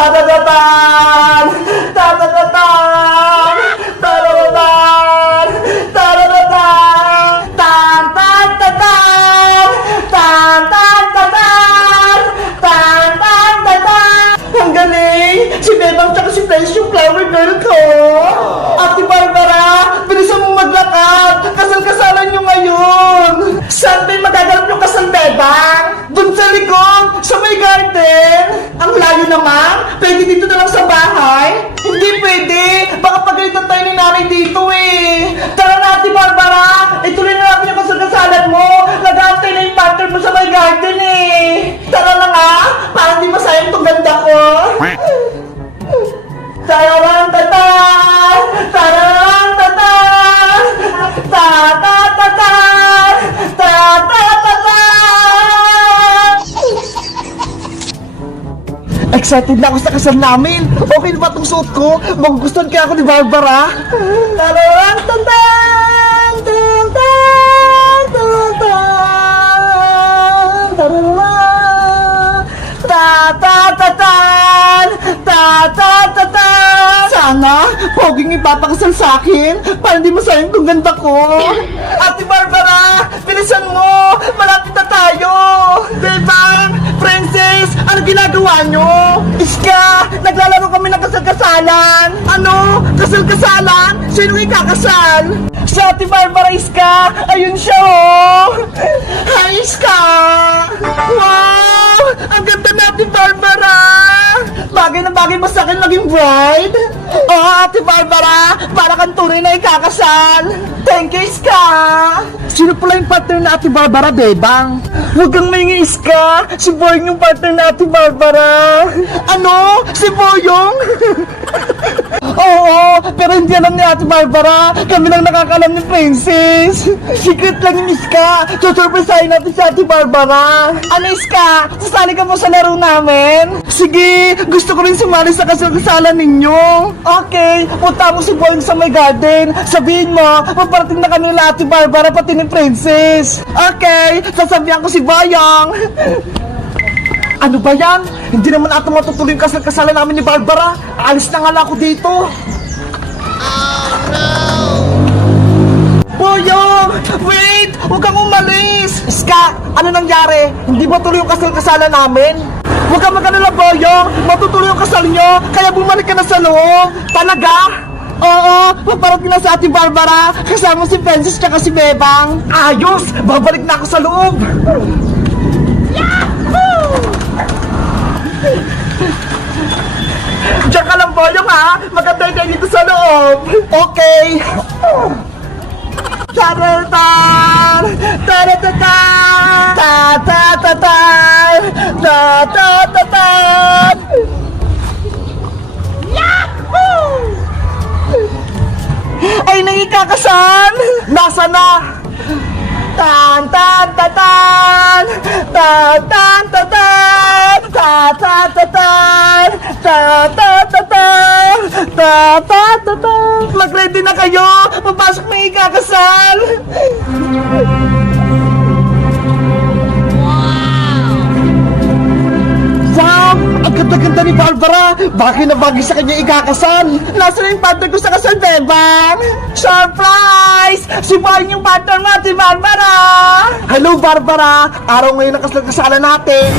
Tatatatan! Tatatatan! Tatatatan! Tatatatan! Tan-tan-tatan! Tan-tan-tatan! Tan-tan-tatan! Ang galing! Si Bebang tsaka si French yung flower girl ko! Ate Barbara, bilisan mo maglakad! Kasal-kasalan nyo ngayon! Saan ba yung magaganap yung kasal, Bebang? Doon sa likod! Sa may garden! Ang layo naman! Pwede dito na lang sa bahay? Hindi pwede! Baka pagalitan tayo ni nanay dito eh! Tara na, Ate Barbara! Ituloy na natin yung kasal-kasalan mo! Nag-aantay na yung partner mo sa may garden eh! Tara na nga! Parang di masayang itong ganda ko! Tararang-tatan! Tararang-tatan! Ta-ta-ta-tan! Ta-ta-ta-tan! Excited na ako sa kasal namin! Okay na ba itong suot ko? Magugustuhan kaya ako ni Barbara? Tararang-tatan! Tatan! Tatan! Tararang! Ta-ta-ta-tan! Ta-ta-ta-tan! Sana, poging ipapakasal sa akin para di masayang itong ganda ko. Ate Barbara, bilisan mo! Malapit na tayo! Bebang! Princess! Ano ginagawa nyo? Iska! Naglalaro kami ng kasal-kasalan! Ano? Kasal-kasalan? Sino ikakasal? Si Ate Barbara, Iska! Ayun siya, oh! Hi, Iska! Wow! Ang ganda natin, Barbara! Bagay na bagay ba sa akin maging bride? Oo, Ate Barbara! Para kang tunay na ikakasal! Thank you, Iska! Sino pala yung partner na Ate Barbara, Bebang? Huwag kang maingi, Iska! Si Boyong yung partner na Ate Barbara! Ano? Si Boyong? Oo, pero hindi alam ni Ate Barbara. Kami lang nakakalam ni Princess. Secret lang yung Iska. Susurpresahin natin si Ate Barbara. Ano, Iska? Sasali ka mo sa laro namin? Sige, gusto ko rin sumali sa kasal-kasalan ninyo. Okay, punta mo si Boyong sa my garden. Sabihin mo, paparating na kami nila Ate Barbara pati ni Princess. Okay, sasabihan ko si Boyong. Ano ba yan? Hindi naman ata matutuloy yung kasal-kasalan namin ni Barbara. Alis na nga lang ako dito. Oh no! Boyong! Wait! Huwag kang umalis! Iska, ano nangyari? Hindi ba tuloy yung kasal-kasalan namin? Huwag kang mag-alala, Boyong! Matutuloy yung kasal nyo, kaya bumalik ka na sa loob! Talaga? Oo, paparating na sa Ate Barbara, kasama si Princess tsaka si Bebang. Ayos! Babalik na ako sa loob! Diyan ka lang, Boyong, ha? Magantay kayo dito sa loob. Okay. Taratan! Taratatan! Tatatatan! Tatatatan! Yahoo! Ay, nangikakasal! Nasa na? Tan-tan-tatan! Tan-tan-tatan! Ta-ta-ta-tan! Ta-ta-ta-tan! Ta-ta-ta-tan! Mag-ready na kayo! Papasok na ikakasal! Wow! Ang ganda-ganda ni Barbara! Bagay na bagay sa kanya ikakasal! Nasaan na yung partner ko sa kasal, Bebang? Surprise! Si Boyong yung partner natin, Barbara! Hello, Barbara! Araw ngayon ang kasal-kasalan natin!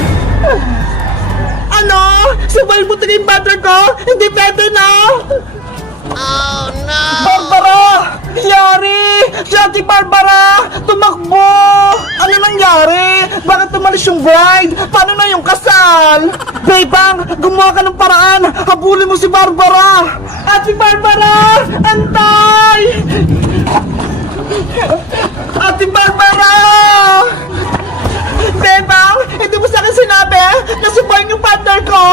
Ano? Si Boyong buti yung partner ko? Hindi pwede, no? Oh, no! Barbara! Yari! Si Ate Barbara! Tumakbo! Ano nangyari? Bakit tumalis yung bride? Paano na yung kasal? Bebang! Gumawa ka ng paraan! Habulin mo si Barbara! Ate Barbara! Antay! Ate Barbara! Bebang! Hindi mo sa akin sinabi na si Boyong yung partner ko?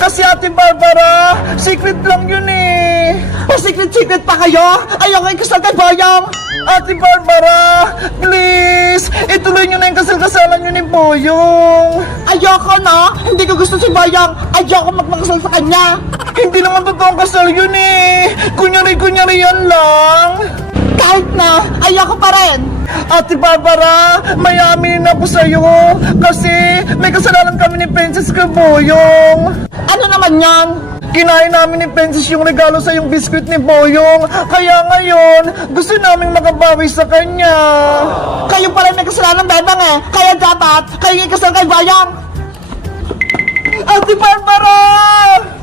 Kasi Ate Barbara, secret lang yun eh. Pa-secret-secret pa kayo? Ayaw kayo kasal kay Boyong. Ate Barbara, please, ituloy nyo na yung kasal-kasalan nyo ni Boyong. Ayoko na, hindi ko gusto si Boyong. Ayoko magmakasal sa kanya. Hindi naman totoong kasal yun eh. Kunyari-kunyari yan lang. Kahit na, ayoko pa rin. Ate Barbara, may aminin ako sa'yo kasi may kasalanan kami ni Princess Boyong. Ano naman yan? Kinain namin ni Princess yung regalo sa yung biskuit ni Boyong. Kaya ngayon, gusto naming makabawi sa kanya. Kayo pala may kasalanan, Bebang eh. Kaya dapat, kayo yung kasalanan kay Boyong. Ate Barbara!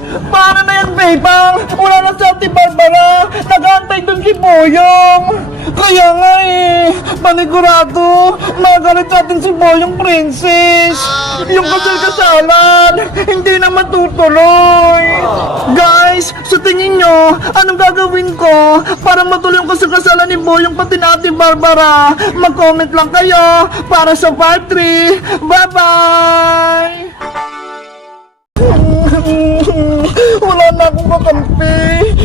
Paano na yan, Bebang? Wala na si Ate Barbara. Nag-aantay dun si Boyong. Kaya nga eh, panigurado, magalit natin si Boyong Princess. Yung kasal-kasalan, hindi na matutuloy. Guys, sa tingin nyo, anong gagawin ko para matuloy yung kasal-kasalan ni Boyong pati na Ate Barbara? Mag-comment lang kayo para sa part 3. Bye-bye! Wala na akong kakampi.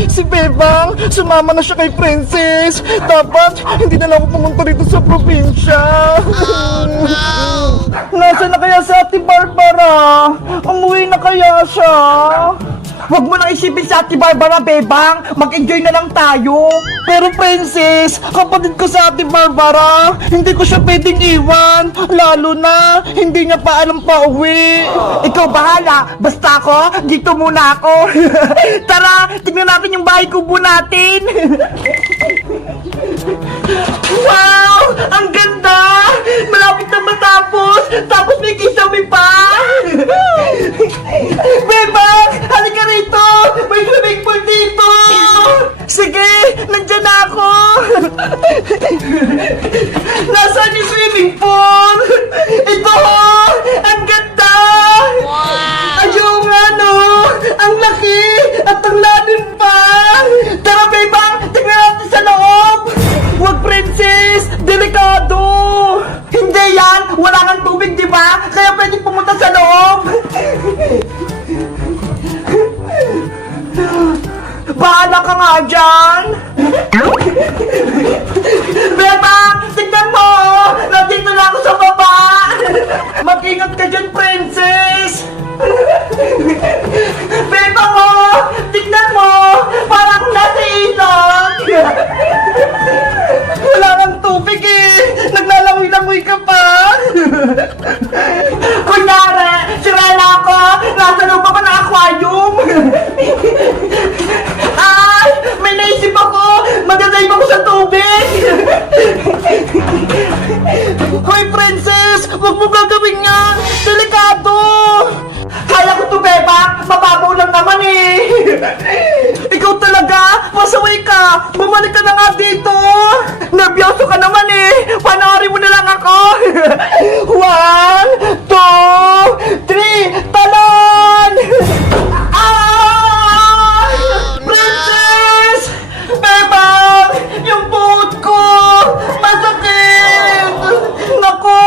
Si Bebang, sumama na siya kay Princess. Dapat, hindi na lang ako pumunta rito sa probinsya. Nasaan na kaya si Ate Barbara? Umuwi na kaya siya? Huwag mo nang isipin sa Ate Barbara, Bebang. Mag-enjoy na lang tayo. Pero Princess, kapatid ko sa Ate Barbara, hindi ko siya pwedeng iwan. Lalo na, hindi niya pa alam pa uwi. Ikaw bahala. Basta ako, dito muna ako. Tara, tignan natin yung bahay kubo natin. Wow! Ang ganda! Malapit na matapos! Tapos may kisame pa! Bebang! Halika rito! May swimming pool dito! Sige! Nandyan na ako! Nasaan yung swimming pool? Ito! Ang ganda! Ayun nga no! Ang laki! At ang lalim pa! Tara Bebang! Tingnan natin sa loob! Huwag Princess! Delikado! Hindi yan! Wala kang tubig, di ba? Kaya pwede pumunta sa loob! Bahala ka nga dyan! Bebang! Tignan mo! Nandito na ako sa baba! Mag-ingat ka dyan, Princess! Bebang oh! Tignan mo! Parang nasa ilog! Wala kang tubig eh! Naglalangoy-langoy ka pa! Kunyari! Sirena ako! Nasa loob ako ng aquarium! Ay! May naisip ako! Magdadive ako sa tubig! Hoy Princess! Huwag mo gagawin yan! Delikado! Kaya ko to, Bebang! Mababaw lang naman eh! Ikaw talaga! Masaway ka! Bumalik ka na nga dito! Nervyoso ka naman eh! Panoorin mo na lang ako! 1, 2, 3, talon! Ah! Princess! Bebang! Yung buhod ko! Masakit! Naku!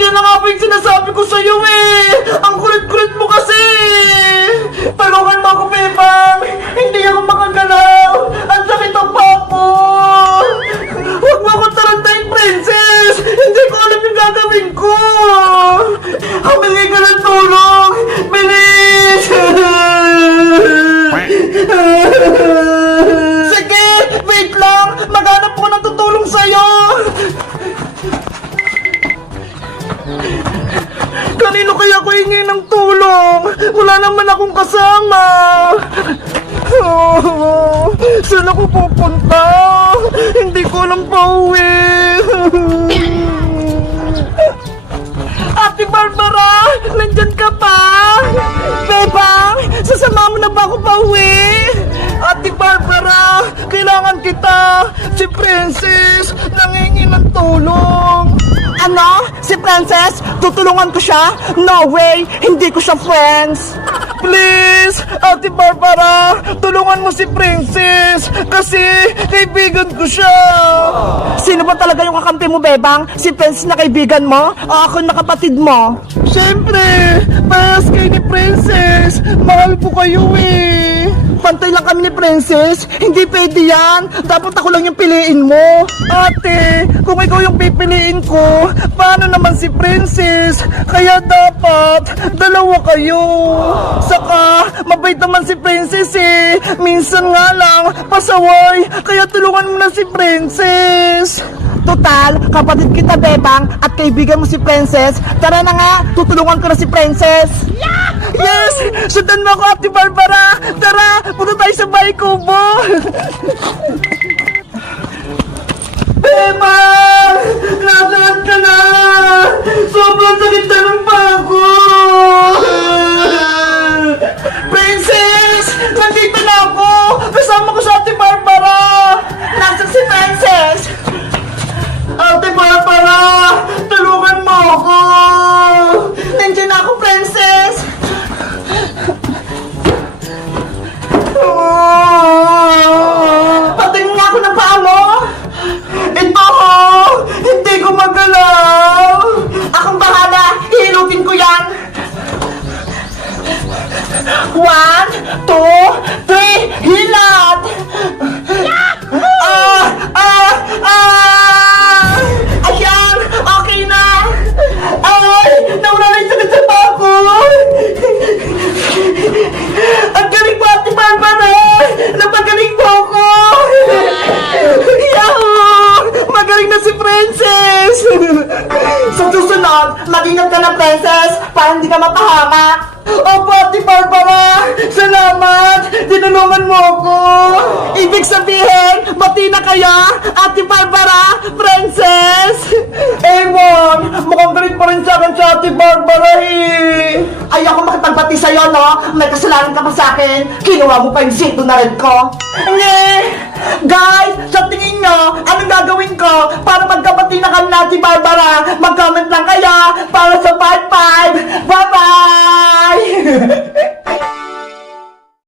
Yan na nga ba yung sinasabi ko sa'yo eh! Ang kulit-kulit mo kasi! Tulungan mo ako, Bebang! Hindi ako makagalaw! Ang sakit ang pako! Huwag mo ako tarantayin, Princess! Hindi ko alam yung gagawin ko! Humingi ka ng tulong! Bilis! Sige! Wait lang! Maghanap ko ng tutulong sa'yo! Kanino kaya ko hingi ng tulong? Wala naman akong kasama. Oh, saan ako pupunta? Hindi ko alam pa uwi. Ate Barbara, nandyan ka pa? Bebang, sasama mo na ba ako pa uwi? Ate Barbara, kailangan kita. Si Princess, nangingi ng tulong. Ano? Si Princess? Tutulungan ko siya? No way! Hindi ko siya friends! Please! Ate Barbara! Tulungan mo si Princess! Kasi kaibigan ko siya! Sino ba talaga yung kakampi mo, Bebang? Si Princess na kaibigan mo? O ako na kapatid mo? Siyempre! Parehas kayo ni Princess! Mahal ko kayo eh! Pantay lang kami ni Princess! Hindi pwede yan! Dapat ako lang yung piliin mo! Ate! Kung ikaw yung pipiliin ko, paano naman si Princess? Kaya dapat, dalawa kayo. Saka, mabait naman si Princess eh. Minsan nga lang, pasaway. Kaya tulungan mo na si Princess. Total, kapatid kita, Bebang, at kaibigan mo si Princess. Tara na nga, tutulungan ko na si Princess. Yes! Sundan mo ako, Ate Barbara! Tara, punta tayo sa bahay kubo! Bebang! Nasaan ka na? Sobrang sakit na ng pako! Princess! Nandito na ako! Kasama ko sa Ate Barbara! Nasaan si Princess? Ate Barbara! Tulungan mo ako! Nandiyan ako, Princess! Patingin nga ako ng paa mo! Ito! Hindi ko magalaw! Akong bahala! Hihilutin ko yan! 1, 2, 3, hilat! Ayan! Okay na! Ay! Nawala na yung sakit sa paa ko! Ang galing po, Ate Barbara! Napagaling po ako! Yahoo! Magaling na si Princess! Sa susunod, mag-ingat ka na, Princess, para hindi ka mapahamak. Opo, Ate Barbara! Salamat! Tinulungan mo ako! Ibig sabihin, bati na kaya, Ate Barbara, Princess! Ewan, mukhang galit pa rin sa akin sa Ate Barbara eh! Ayoko makipagbati sa'yo, no? May kasalanan ka pa sa akin. Kinuha mo pa yung zito na red ko. Nye!